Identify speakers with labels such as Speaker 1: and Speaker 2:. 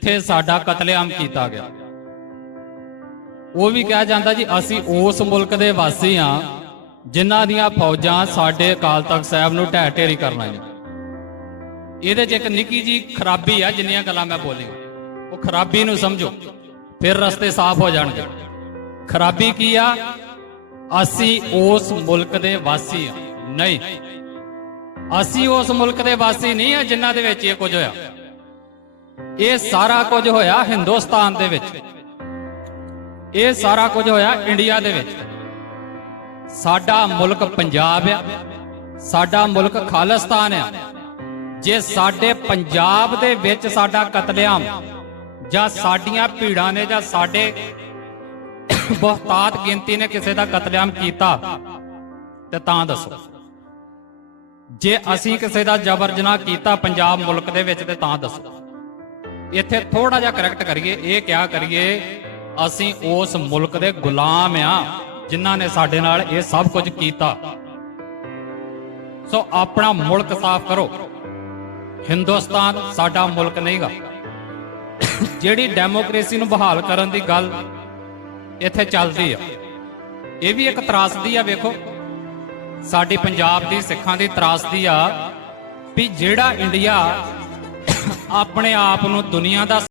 Speaker 1: ਜਿੱਥੇ ਸਾਡਾ ਕਤਲੇਆਮ ਕੀਤਾ ਗਿਆ। ਉਹ ਵੀ ਕਿਹਾ ਜਾਂਦਾ ਜੀ, ਅਸੀਂ ਉਸ ਮੁਲਕ ਦੇ ਵਾਸੀ ਆ ਜਿਨ੍ਹਾਂ ਦੀਆਂ ਫੌਜਾਂ ਸਾਡੇ ਅਕਾਲ ਤਖਤ ਸਾਹਿਬ ਨੂੰ ਢਹਿ ਢੇਰੀ ਕਰਨਾ ਆਈਆਂ। ਇਹਦੇ 'ਚ ਇੱਕ ਨਿੱਕੀ ਜੀ ਖਰਾਬੀ ਆ, ਜਿੰਨੀਆਂ ਗੱਲਾਂ ਮੈਂ ਬੋਲੀਆਂ ਉਹ ਖਰਾਬੀ ਨੂੰ ਸਮਝੋ, ਫਿਰ ਰਸਤੇ ਸਾਫ਼ ਹੋ ਜਾਣਗੇ। ਖਰਾਬੀ ਕੀ ਆ? ਅਸੀਂ ਉਸ ਮੁਲਕ ਦੇ ਵਾਸੀ ਆ ਨਹੀਂ। ਅਸੀਂ ਉਸ ਮੁਲਕ ਦੇ ਵਾਸੀ ਨਹੀਂ ਆ, ਜਿਨ੍ਹਾਂ ਦੇ ਵਿੱਚ ਇਹ ਕੁਝ ਹੋਇਆ। ਇਹ ਸਾਰਾ ਕੁਝ ਹੋਇਆ ਹਿੰਦੁਸਤਾਨ ਦੇ ਵਿੱਚ। ਇਹ ਸਾਰਾ ਕੁਝ ਹੋਇਆ ਇੰਡੀਆ ਦੇ ਵਿੱਚ। ਸਾਡਾ ਮੁਲਕ ਪੰਜਾਬ ਆ। ਸਾਡਾ ਮੁਲਕ ਖਾਲਿਸਤਾਨ ਆ। ਜੇ ਸਾਡੇ ਪੰਜਾਬ ਦੇ ਵਿੱਚ ਸਾਡਾ ਕਤਲੇਆਮ ਜਾਂ ਸਾਡੀਆਂ ਭੀੜਾਂ ਨੇ ਜਾਂ ਸਾਡੇ ਬਹੁਤਾਤ ਗਿਣਤੀ ਨੇ ਕਿਸੇ ਦਾ ਕਤਲੇਆਮ ਕੀਤਾ, ਤੇ ਤਾਂ ਦੱਸੋ। ਜੇ ਅਸੀਂ ਕਿਸੇ ਦਾ ਜਬਰ ਜਨਾਹ ਕੀਤਾ ਪੰਜਾਬ ਮੁਲਕ ਦੇ ਵਿੱਚ, ਤੇ ਤਾਂ ਦੱਸੋ। ਇੱਥੇ ਥੋੜਾ ਜਿਹਾ ਕਰੈਕਟ ਕਰੀਏ, ਇਹ ਕਿਹਾ ਕਰੀਏ? ਅਸੀਂ ਉਸ ਮੁਲਕ ਦੇ ਗੁਲਾਮ ਆ, ਜਿਨ੍ਹਾਂ ਨੇ ਸਾਡੇ ਨਾਲ ਇਹ ਸਭ ਕੁਝ ਕੀਤਾ। ਸੋ ਆਪਣਾ ਮੁਲਕ ਸਾਫ਼ ਕਰੋ। ਹਿੰਦੁਸਤਾਨ ਸਾਡਾ ਮੁਲਕ ਨਹੀਂਗਾ। ਜਿਹੜੀ ਡੈਮੋਕ੍ਰੇਸੀ ਨੂੰ ਬਹਾਲ ਕਰਨ ਦੀ ਗੱਲ ਇੱਥੇ ਚੱਲਦੀ ਆ। ਇਹ ਵੀ ਇੱਕ ਤਰਾਸਦੀ ਆ, ਵੇਖੋ। ਸਾਡੀ ਪੰਜਾਬ ਦੀ ਸਿੱਖਾਂ ਦੀ ਤਰਾਸਦੀ ਆ ਵੀ ਜਿਹੜਾ ਇੰਡੀਆ ਆਪਣੇ ਆਪ ਨੂੰ ਦੁਨੀਆ ਦਾ